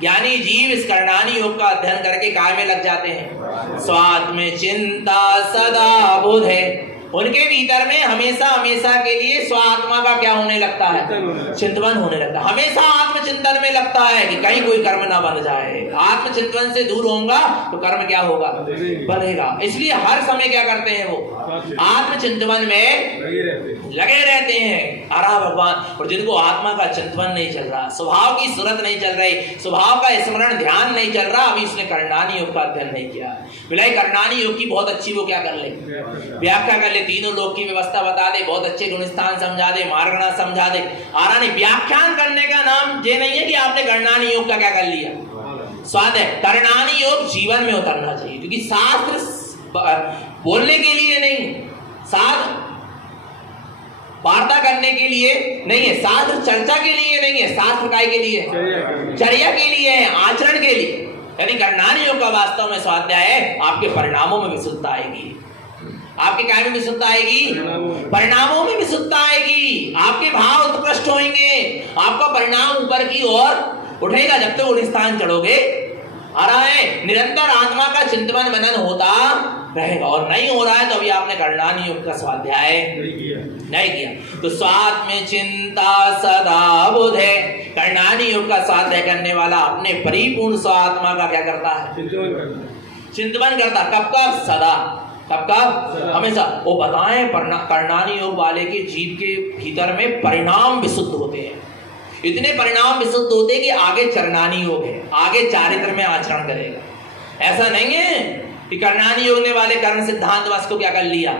ज्ञानी जीव इस करणानी योग का अध्ययन करके काय में लग जाते हैं? स्वात्म चिंता सदा बुधे। उनके भीतर में हमेशा हमेशा के लिए स्वात्मा का क्या होने लगता है? चिंतन होने लगता है। हमेशा आत्मचिंतन में लगता है कि कहीं कोई कर्म ना बन जाए। आत्मचिंतन से दूर होगा तो कर्म क्या होगा? बढ़ेगा। इसलिए हर समय क्या करते हैं? वो आत्मचिंतन में लगे रहते हैं। आरा भगवान। और जिनको आत्मा का चिंतन नहीं चल रहा, स्वभाव की सूरत नहीं चल रही, स्वभाव का स्मरण ध्यान नहीं चल रहा, अभी उसने करणानी योग का अध्ययन नहीं किया। बिलाई करणानी योग की बहुत अच्छी वो क्या कर ले? व्याख्या कर ले, तीनों लोक की व्यवस्था बता दे, बहुत अच्छे गुणस्थान समझा दे, मार्गना समझा दे। आरा नहीं, व्याख्यान करने का नाम ये नहीं है कि आपने करणानी योग का क्या कर लिया? स्वाद है। करणानी योग जीवन में उतरना चाहिए, क्योंकि शास्त्र बोलने के लिए नहीं, शास्त्र वार्ता करने के लिए नहीं है, शास्त्र चर्चा के लिए नहीं है, शास्त्र काय के लिए? चर्या के लिए है, आचरण के लिए। यानी करणानी योग का वास्तव में स्वाध्याय है, आपके परिणामों में विशुद्धता आएगी। आपके काय में विशुद्धता आएगी? परिणामों में विशुद्धता आएगी। आपके भाव उत्कृष्ट होंगे, आपका परिणाम ऊपर की ओर उठेगा। जब तक उन स्थान चढ़ोगे, आ रहा है, निरंतर आत्मा का चिंतन मनन होता रहेगा। और नहीं हो रहा है तो अभी आपने करणानी योग का स्वाध्याय नहीं किया। तो स्वात्म चिंता सदा बुधे। करणानी योग का स्वाध्याय करने वाला अपने परिपूर्ण स्वात्मा का क्या करता है? चिंतन करता। कब का? सदा। कब का? हमेशा। वो बताएं, करणानी योग वाले के जीव के भीतर में परिणाम विशुद्ध होते हैं। इतने परिणाम विशुद्ध होते हैं कि आगे चरणानी योग है, आगे चारित्र में आचरण करेगा। ऐसा नहीं है कि करणानी योग ने वाले कर्म सिद्धांत बस को क्या कर लिया?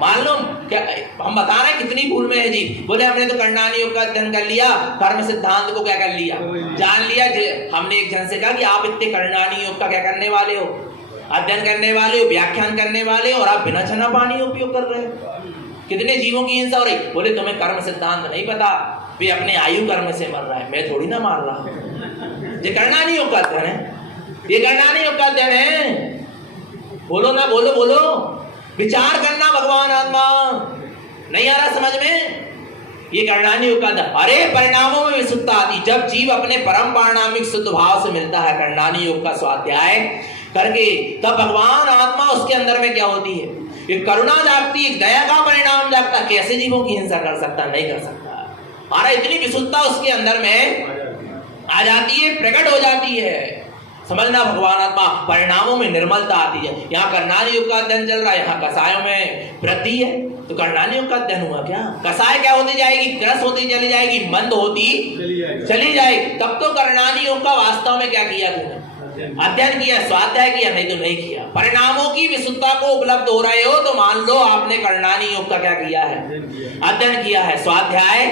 मालूम क्या हम बता रहे हैं कितनी भूल में है जी। बोले हमने तो करणानी योग का अध्ययन कर लिया, कर्म सिद्धांत को क्या कर लिया? जान लिया। हमने एक जन से कहा कि आप इतने करणानी योग का क्या करने वाले हो? अध्ययन करने वाले हो, व्याख्यान करने वाले हो, और आप बिना छना पानी उपयोग कर रहे हो। कितने जीवों की हिंसा हो रही। बोले तुम्हें कर्म सिद्धांत नहीं पता, वे अपने आयु कर्म से मर रहा है, मैं थोड़ी ना मार रहा हूं। ये करणानी योग का अध्ययन है, ये करणानी योग का अध्ययन है। बोलो ना, बोलो बोलो। विचार करना भगवान आत्मा। नहीं आ रहा समझ में? ये करणानी योग का अध्ययन। अरे परिणामों में विशुद्धता आती जब जीव अपने परम पारणामिक शुद्ध भाव से मिलता है। करणानी योग का स्वाध्याय करके तब भगवान आत्मा उसके अंदर में क्या होती है? एक करुणा जागती, एक दया का परिणाम जागता। कैसे जीवों की हिंसा कर सकता? नहीं कर सकता। अरे इतनी विशुद्धता उसके अंदर में आ जाती है, प्रकट हो जाती है। समझना भगवान आत्मा। परिणामों में निर्मलता आती है। यहाँ करणानी योग का अध्ययन चल रहा है, यहाँ कसायों में वृद्धि है। तो करणानी योग का अध्ययन हुआ क्या? कसाय क्या होती जाएगी? क्रस होती चली जाएगी, मंद होती चली जाएगी। तब तो करणानी योग का वास्तव में क्या किया तुमने? अध्ययन किया, स्वाध्याय किया। नहीं तो नहीं किया। परिणामों की विशुद्धता को उपलब्ध हो रहे हो तो मान लो आपने करणानी योग का क्या किया है? अध्ययन किया है, स्वाध्याय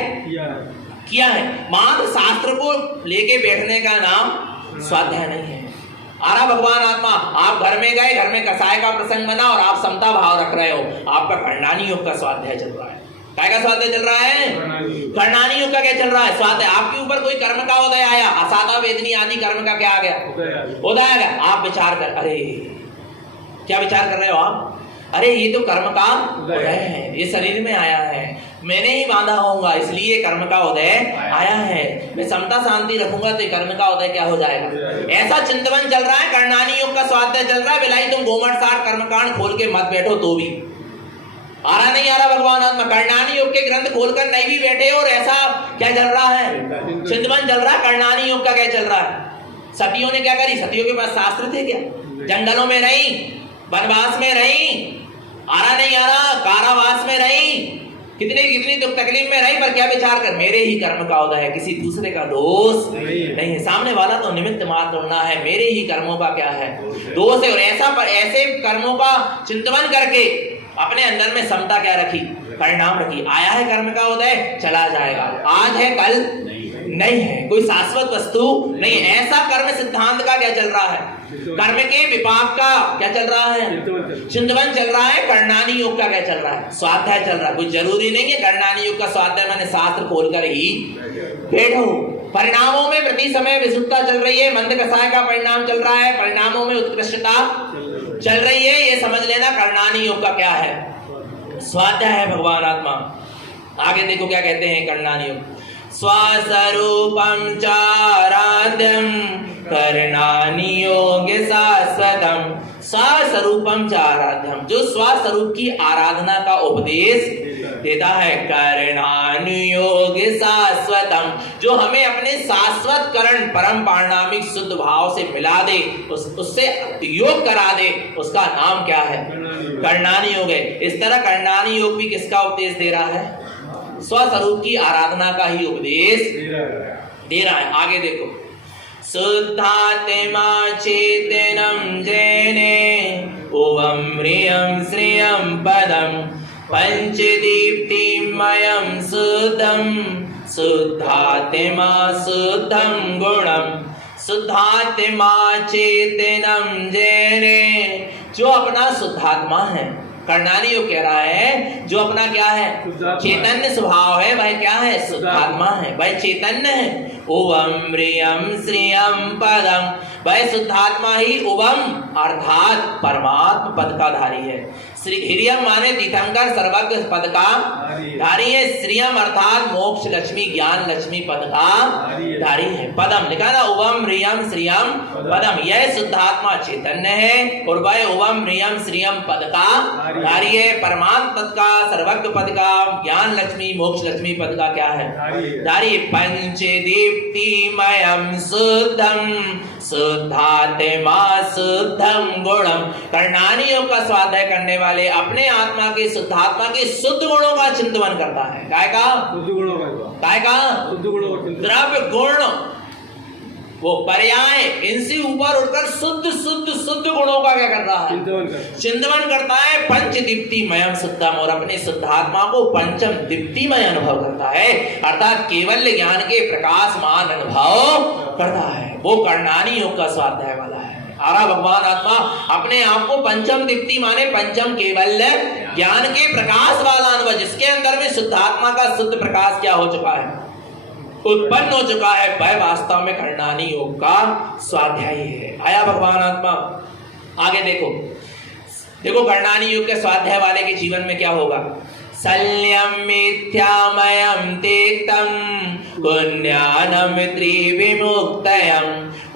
किया है। मात्र शास्त्र को लेके बैठने का नाम स्वाध्याय नहीं है। आरा भगवान आत्मा। आप घर में गए, घर में कसाय का प्रसंग बना और आप समता भाव रख रहे हो, आपका करणानी योग का स्वाध्याय चल रहा है। काय का स्वाध्याय चल रहा है? करणानी योग का क्या चल रहा है? स्वाध्याय। आपके ऊपर कोई कर्म का उदय आया, असादा वेदनी आदि कर्म का क्या आ गया? उदय आ गया। आप विचार कर, अरे क्या विचार कर रहे हो आप? अरे ये तो कर्म का उदय है, ये शरीर में आया है, मैंने ही बांधा होऊंगा इसलिए कर्म का उदय आया है। मैं समता शांति रखूंगा तो कर्म का उदय क्या हो जाएगा? ऐसा चिंतन चल रहा है। करणानी योग का स्वाध्याय चल रहा है। बिलाई तुम गोमट सार कर्मकांड खोल के मत बैठो तो भी आ रहा नहीं आ रहा भगवान आत्मा। करणानी योग के ग्रंथ खोलकर नहीं भी बैठे और ऐसा क्या चल रहा है? चिंतन चल रहा है। करणानी योग का क्या चल रहा है? सतियों ने क्या करी? सतियों के पास शास्त्र थे क्या? जंगलों में रही, वनवास में रही, आ रहा नहीं आ रहा, कारावास में रही, कितनी दुख तकलीफ में रही, पर क्या विचार कर? मेरे ही कर्म का उदय है, किसी दूसरे का दोष नहीं है। सामने वाला तो निमित्त मात्र होना है, मेरे ही कर्मों का क्या है? दोष है। और ऐसे कर्मों का चिंतन करके अपने अंदर में समता क्या रखी? परिणाम रखी। आया है कर्म का उदय, चला जाएगा। आज है, कल नहीं है। कोई शाश्वत वस्तु नहीं। ऐसा कर्म सिद्धांत का क्या चल रहा है? कर्म के विपाक का क्या चल रहा है? चिंतन चल रहा है। करणानी योग का क्या चल रहा है? स्वाध्याय चल रहा है। कोई जरूरी नहीं है करणानी योग का स्वाध्याय मैंने शास्त्र खोलकर ही बैठो। परिणामों में प्रति समय विशुद्धता चल रही है। मंद कसाय का परिणाम चल रहा है, परिणामों में उत्कृष्टता चल रही है, ये समझ लेना कर्णानी योग का क्या है, स्वाध्याय है भगवान आत्मा। आगे देखो क्या कहते हैं कर्णानी योग। स्वस्वरूपं चाराध्यं कर्णानि योग शाश्वतम्। स्वस्वरूपं चाराध्यं, जो स्वस्वरूप की आराधना का उपदेश देता है। कर्णानि योग शाश्वतम्, जो हमें अपने शाश्वत करण परम पारणामिक शुद्ध भाव से मिला दे, उससे योग करा दे, उसका नाम क्या है, कर्णानी योग है। इस तरह कर्णानी योग भी किसका उपदेश दे रहा है, स्वस्वरूप की आराधना का ही उपदेश दे रहा है। आगे देखो, शुद्धात्मा चेतनम जैने ओम ह्रियं श्रियं पदम पंचदीप्तिमयं शुद्धं शुद्धात्मा शुद्धं गुणं। शुद्धात्मा चेतनम जैने, जो अपना शुद्धात्मा है, कर्णानी योग कह रहा है, जो अपना क्या है, चैतन्य स्वभाव है, वह क्या है, शुद्धात्मा है, वह चैतन्य है। ओम ह्रियं श्रियं पदम, वह शुद्धात्मा ही ओम अर्थात परमात्म पद का धारी है। श्री ह्रियम माने तीर्थंकर सर्वज्ञ पद का धारी है। श्रियम अर्थात मोक्ष लक्ष्मी ज्ञान लक्ष्मी पद का धारी है। पदम लिखा ना, ओम ह्रियम श्रियम पदम, यह शुद्धात्मा चैतन्य है और वह ओम ह्रियम श्रियम पद का धारी है। परमात्म पद का, सर्वज्ञ पद का, ज्ञान लक्ष्मी मोक्ष लक्ष्मी पद का क्या है, धारी। पंचदीप्तिमयं शुद्धं शुद्धात्मा शुद्धं गुणं। कर्णानी योग का स्वाध्याय करने वाले अपने आत्मा के शुद्धात्मा के शुद्ध गुणों का चिंतन करता है। काय का शुद्ध गुणों का द्रव्य गुण, वो पर्याय, इनसे ऊपर उठकर शुद्ध शुद्ध शुद्ध गुणों का क्या कर रहा है, चिंतन करता है। पंच दीप्तिमयम शुद्धम, और अपने शुद्धात्मा को पंचम दीप्तिमय अनुभव करता है, अर्थात केवल ज्ञान के प्रकाशमान अनुभव करता है। वो कर्णानी योग का स्वाध्याय वाला है। आरा भगवान आत्मा अपने आप को पंचम दीप्ति माने पंचम केवल्य ज्ञान के प्रकाश वाला अनुभव, जिसके अंदर में शुद्धात्मा का शुद्ध प्रकाश क्या हो चुका है, उत्पन्न हो चुका है, वह वास्तव में कर्णानी योग का स्वाध्याय है। आया भगवान आत्मा। आगे देखो, देखो कर्णानी योग के स्वाध्याय वाले के जीवन में क्या होगा। शल्यं मिथ्यामयं तेक्तं पुण्यानं त्रिविमुक्तयं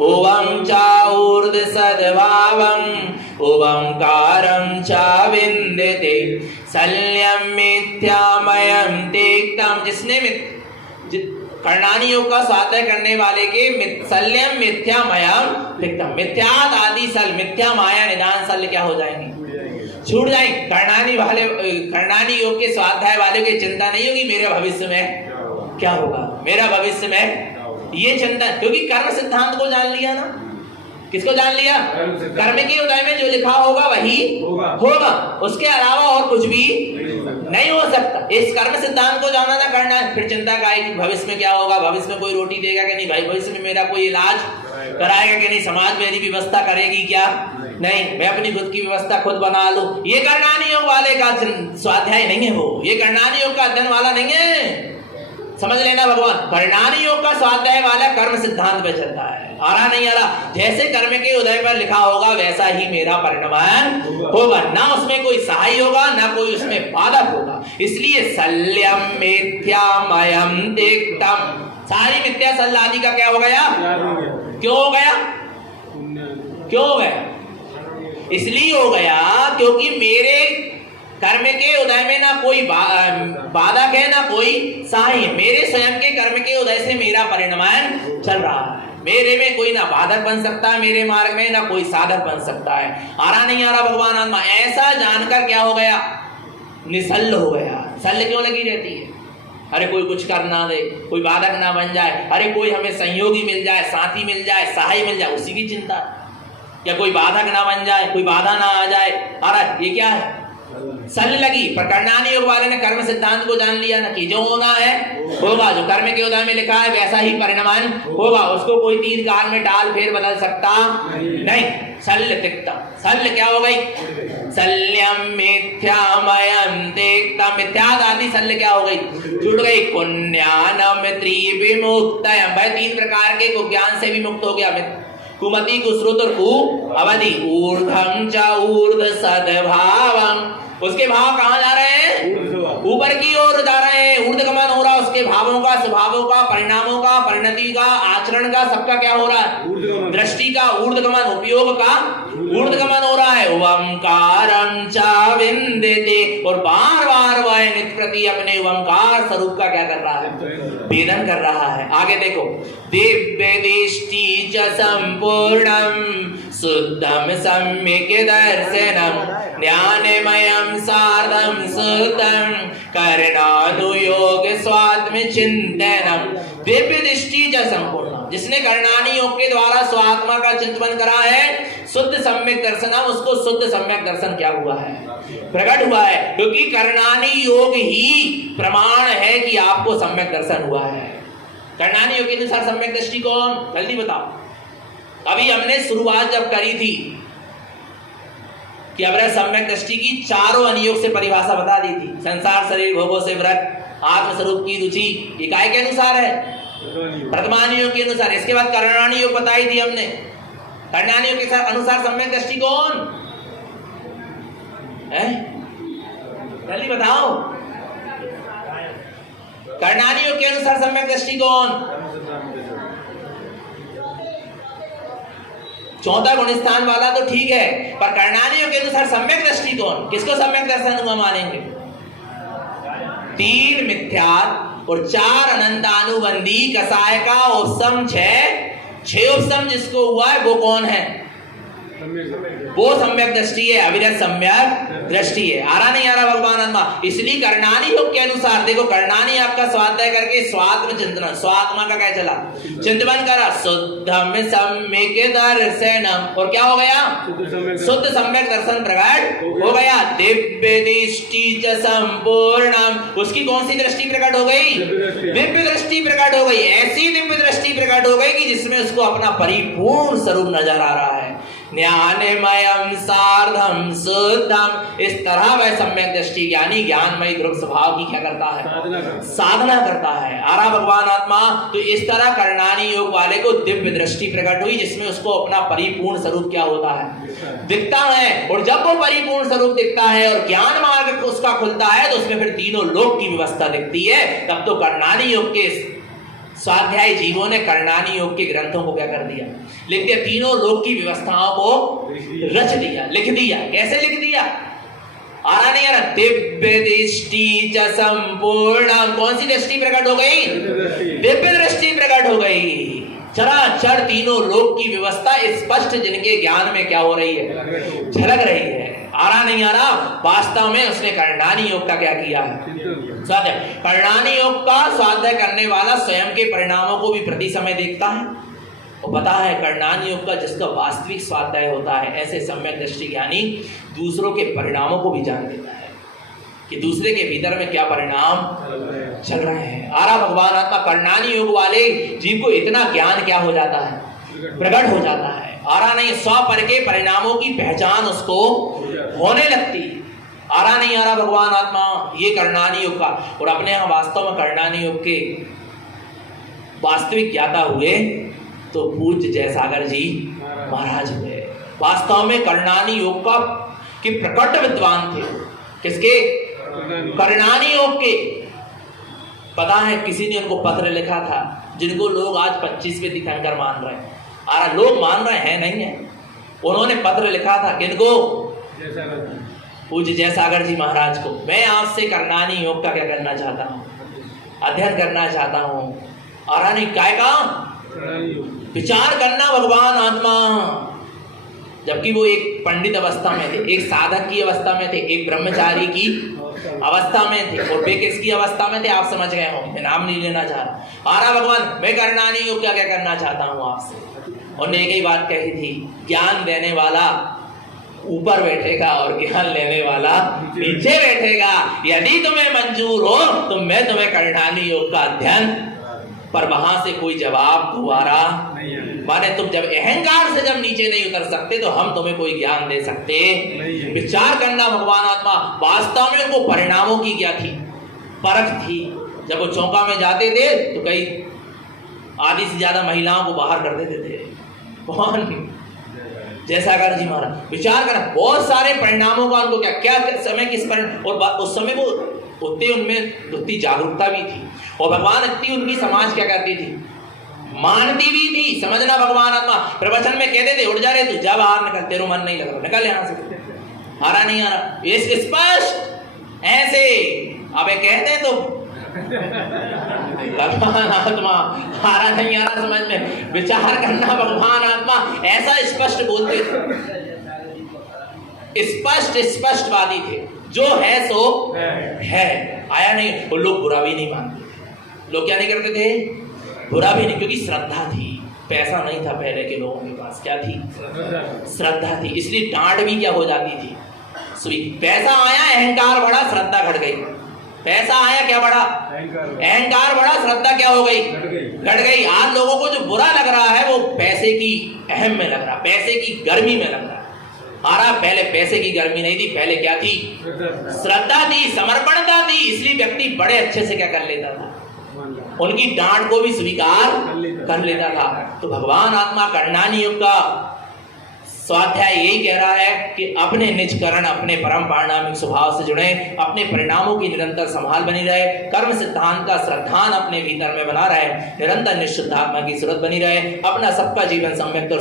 ओं चाऊर्ध सद्भावं ओंकारं च विन्दते। शल्यं मिथ्यामयं तेक्तं, जिसने कर्णानी योग का स्वाध्याय करने वाले के शल्यम मिथ्यामयम तिक्तम, मिथ्याद आदि सल, मिथ्या माया निदान सल क्या हो जाएंगे, छूट जाएंगे। कर्णानी योग के स्वाध्याय वाले की चिंता नहीं होगी मेरे भविष्य में क्या होगा, मेरा भविष्य में ये चिंता, क्योंकि कर्म सिद्धांत को जान लिया ना। किसको जान लिया, कर्म के उदय में जो लिखा होगा वही होगा, उसके अलावा और कुछ भी नहीं हो सकता। इस कर्म सिद्धांत को जाना ना करना है, फिर चिंता का है भविष्य में क्या होगा, भविष्य में कोई रोटी देगा कि नहीं, भाई भविष्य में मेरा कोई इलाज कराएगा कि नहीं, समाज मेरी व्यवस्था करेगी क्या, नहीं, मैं अपनी खुद की व्यवस्था खुद बना लूं। ये कर्णानी योग वाले का स्वाध्याय नहीं है, वो ये कर्णानी योग का अध्ययन वाला नहीं है, समझ लेना भगवान। कर्णानी योग का स्वाध्याय वाला कर्म सिद्धांत पे चलता है, आ रहा नहीं आ रहा, जैसे कर्म के उदय पर लिखा होगा वैसा ही मेरा परिणमन होगा, ना उसमें कोई सहाय होगा ना कोई उसमें बाधक होगा। इसलिए शल्यम मिथ्यामयम तिक्तम, सारी मिथ्या शल्य आदि का क्या हो गया, क्यों हो गया, क्यों हो गया, इसलिए हो गया क्योंकि मेरे कर्म के उदय में ना कोई बाधक है ना कोई सहाय है, मेरे स्वयं के कर्म के उदय से मेरा परिणमन चल रहा है, मेरे में कोई ना बाधक बन सकता है, मेरे मार्ग में ना कोई साधक बन सकता है। आ रहा नहीं आ रहा भगवान आत्मा, ऐसा जानकर क्या हो गया, निशल्य हो गया। शल्य क्यों लगी रहती है, अरे कोई कुछ कर ना दे, कोई बाधक ना बन जाए, अरे कोई हमें सहयोगी मिल जाए, साथी मिल जाए, सहाय मिल जाए, उसी की चिंता, या कोई बाधक ना बन जाए, कोई बाधा ना आ जाए। अरे ये क्या है, शल्य लगी। पर कर्णानी योग वाले ने कर्म सिद्धांत को जान लिया ना कि जो होना है होगा, जो कर्म के उदय में लिखा है वैसा ही परिणमन होगा, उसको कोई तीर काल में डाल फेर बदल सकता नहीं। शल्य तिक्तम, शल्य क्या हो गई, शल्यम मिथ्यामयम तिक्तम, मिथ्याद आदि शल्य क्या हो गई, जुड़ गई। पुण्यानम त्रिविमुक्तयम, भाई तीन प्रकार के ज्ञान से भी मुक्त हो गया, कुमति कुश्रुत और कु अवधि। ऊर्ध्वं च ऊर्ध्व सद्भावं, उसके भाव कहाँ जा रहे हैं? ऊपर की ओर जा रहे हैं। ऊर्ध्वगमन हो रहा है उसके भावों का, स्वभावों का, परिणामों का, परिणति का, आचरण का, सबका क्या हो रहा है? दृष्टि का ऊर्ध्वगमन, उपयोग का ऊर्ध्वगमन हो रहा है। ओंकारं च विंदते, और बार बार वह नित्य प्रति अपने ओंकार स्वरूप का क्या कर रहा है? वेदन कर रहा है। आगे देखो, दिव्य दृष्टि च संपूर्णं शुद्धं सम्यक् दर्शनं ज्ञानमयं सार्धं सुतं करणानुयोग स्वात्म चिंतनम। दिव्य दृष्टि च संपूर्ण, जिसने करणानी योग के द्वारा स्वात्मा का चिंतन करा है, शुद्ध सम्यक दर्शनम, उसको शुद्ध सम्यक दर्शन क्या हुआ है? प्रकट हुआ है। क्योंकि करणानी योग ही प्रमाण है कि आपको सम्यक दर्शन हुआ है। करणानी योग के अनुसार सम्यक दृष्टि कौन? जल्दी बताओ। अभी हमने शुरुआत जब करी थी कि अब सम्यक दृष्टि की चारों अनुयोग से परिभाषा बता दी थी। संसार, शरीर, भोगों से व्रत, आत्मस्वरूप की रुचि, इकाई के अनुसार है, प्रथमानी योग के अनुसार। इसके बाद करणानी योग बताई थी हमने। करणानी योग के अनुसार सम्यक दृष्टि कौन है? जल्दी बताओ। करणानी योग के अनुसार सम्यक दृष्टि कौन? चौथा गुण स्थान वाला तो ठीक है, पर करणानी योग के अनुसार सम्यक दृष्टि कौन? किसको सम्यक दर्शन हुआ मानेंगे? 3 मिथ्यात्व और 4 अनंतानुबंधी कसाय का उपसम 6 उपसम जिसको हुआ है वो कौन है? वो सम्यक दृष्टि है, अविरत सम्यक दृष्टि है। आ रहा नहीं आ रहा भगवान आत्मा? इसलिए करणानी योग के अनुसार देखो, करणानी आपका स्वाध्याय करके स्वात्म चिंतन, स्वात्मा का क्या चला? चिंतन करा। शुद्धम सम्यक दर्शनम, और क्या हो गया? शुद्ध सम्यक दर्शन प्रकट हो गया। दिव्य दृष्टि च संपूर्णम, उसकी कौन सी दृष्टि प्रकट हो गई? दिव्य दृष्टि प्रकट हो गई। ऐसी दिव्य दृष्टि प्रकट हो गई कि जिसमें उसको अपना परिपूर्ण स्वरूप नजर आ रहा है। ज्ञानमयम सार्धम शुद्धम, इस तरह वह सम्यक दृष्टि यानी ज्ञानमय ध्रुव स्वभाव की क्या करता है? साधना करता है। आरा भगवान आत्मा। तो इस तरह करणानी योग वाले को दिव्य दृष्टि प्रकट हुई, जिसमें उसको अपना परिपूर्ण स्वरूप क्या होता है? दिखता है। और जब वो परिपूर्ण स्वरूप दिखता है और ज्ञान मार्ग उसका खुलता है, तो उसमें फिर तीनों लोक की व्यवस्था दिखती है। तब तो करणानी योग के स्वाध्याय जीवों ने करणानी योग के ग्रंथों को क्या कर दिया? लिख दिया। तीनों लोक की व्यवस्थाओं को रच दिया, लिख दिया। कैसे लिख दिया? आ रहा नहीं आ रहा? दिव्य दृष्टि च संपूर्ण, कौन सी दृष्टि प्रकट हो गई? दिव्य दृष्टि प्रकट हो गई। चराचर तीनों लोक की व्यवस्था स्पष्ट जिनके ज्ञान में क्या हो रही है? झलक रही है। आ रहा नहीं आ रहा? वास्तव में उसने करणानी योग का क्या किया है? स्वाध्याय। करणानी योग का स्वाध्याय करने वाला स्वयं के परिणामों को भी प्रति समय देखता है और पता है करणानी योग का जिसका वास्तविक स्वाध्याय होता है, ऐसे सम्यक दृष्टि ज्ञानी दूसरों के परिणामों को भी जान लेता है कि दूसरे के भीतर में क्या परिणाम चल रहे हैं। आरा भगवान आत्मा करणानी योग वाले जीव को इतना ज्ञान क्या हो जाता है? प्रकट हो जाता है। आरा नहीं, स्व पर के परिणामों की पहचान उसको होने लगती। आरा नहीं आ रहा भगवान आत्मा? ये करणानी योग का। और अपने यहाँ वास्तव में करणानी योग के वास्तविक ज्ञाता हुए तो पूज्य जयसागर जी महाराज हुए। वास्तव में करणानी योग का के प्रकट विद्वान थे। किसके? करणानी योग के। पता है किसी ने उनको पत्र लिखा था, जिनको लोग आज 25वें तीर्थंकर मान रहे हैं। आरा लोग मान रहे हैं, नहीं है। उन्होंने पत्र लिखा था किनको? पूज्य जयसागर जी महाराज को। मैं आपसे करणानी योग का क्या करना चाहता हूँ? अध्ययन करना चाहता हूँ। आरा नहीं काय का? विचार करना भगवान आत्मा। जबकि वो एक पंडित अवस्था में थे, एक साधक की अवस्था में थे, एक ब्रह्मचारी की अवस्था में थे, और वे किसकी अवस्था में थे आप समझ गए हो। मैं नाम नहीं लेना चाह रहा। आरा भगवान, मैं करणानी योग क्या क्या करना चाहता हूँ आपसे। उन्होंने एक ही बात कही थी, ज्ञान देने वाला ऊपर बैठेगा और ज्ञान लेने वाला नीचे बैठेगा। यदि तुम्हें मंजूर हो तो मैं तुम्हें करणानी योग का अध्ययन, पर वहां से कोई जवाब दोबारा माने तुम जब अहंकार से जब नीचे नहीं उतर सकते तो हम तुम्हें कोई ज्ञान दे सकते। विचार करना भगवान आत्मा। वास्तव में उनको परिणामों की क्या थी? परख थी। जब वो चौका में जाते थे तो कई आधी से ज्यादा महिलाओं को बाहर कर देते थे। कौन? जैसा कर जी महाराज विचार करना, बहुत सारे परिणामों का उनको क्या समय किस परिणाम, और उस समय वो उतनी उनमें उतनी जागरूकता भी थी, और भगवान इतनी उनकी समाज क्या करती थी, मानती भी थी। समझना, भगवान आत्मा प्रवचन में कहते थे उठ जा रहे तू, जा बाहर निकल, तेरे मन नहीं लग रहा, निकल यहाँ से, आ रहा नहीं आ रहा, ये स्पष्ट ऐसे। अब ये कहते तो भगवान आत्मा आ रहा नहीं आ रहा समझ में, विचार करना, भगवान आत्मा ऐसा स्पष्ट बोलते थे, स्पष्टवादी थे, जो है सो है, आया नहीं। वो लोग बुरा भी नहीं मानते, लोग क्या नहीं करते थे, बुरा भी नहीं, क्योंकि श्रद्धा थी। पैसा नहीं था पहले के लोगों के पास, क्या थी, श्रद्धा थी, इसलिए डांट भी क्या हो जाती थी। पैसा आया, अहंकार बढ़ा, श्रद्धा घट गई। पैसा आया, क्या बढ़ा, अहंकार बढ़ा, श्रद्धा क्या हो गई, घट गई। आज लोगों को जो बुरा लग रहा है वो पैसे की अहम में लग रहा, पैसे की गर्मी में लग रहा। पहले पैसे की गर्मी नहीं थी, पहले क्या थी, श्रद्धा थी, समर्पणता थी, इसलिए व्यक्ति बड़े अच्छे से क्या कर लेता था, उनकी डांट को भी स्वीकार कर लेता था। तो भगवान आत्मा कर्णानी युग का स्वाध्याय यही कह रहा है कि अपने निजकरण, अपने परम पारिणामिक स्वभाव से जुड़े, अपने परिणामों की निरंतर संभाल बनी रहे, कर्म सिद्धांत का श्रद्धान अपने भीतर में बना रहे, निरंतर निश्चित आत्मा की सूरत बनी रहे, अपना सबका जीवन सम्यक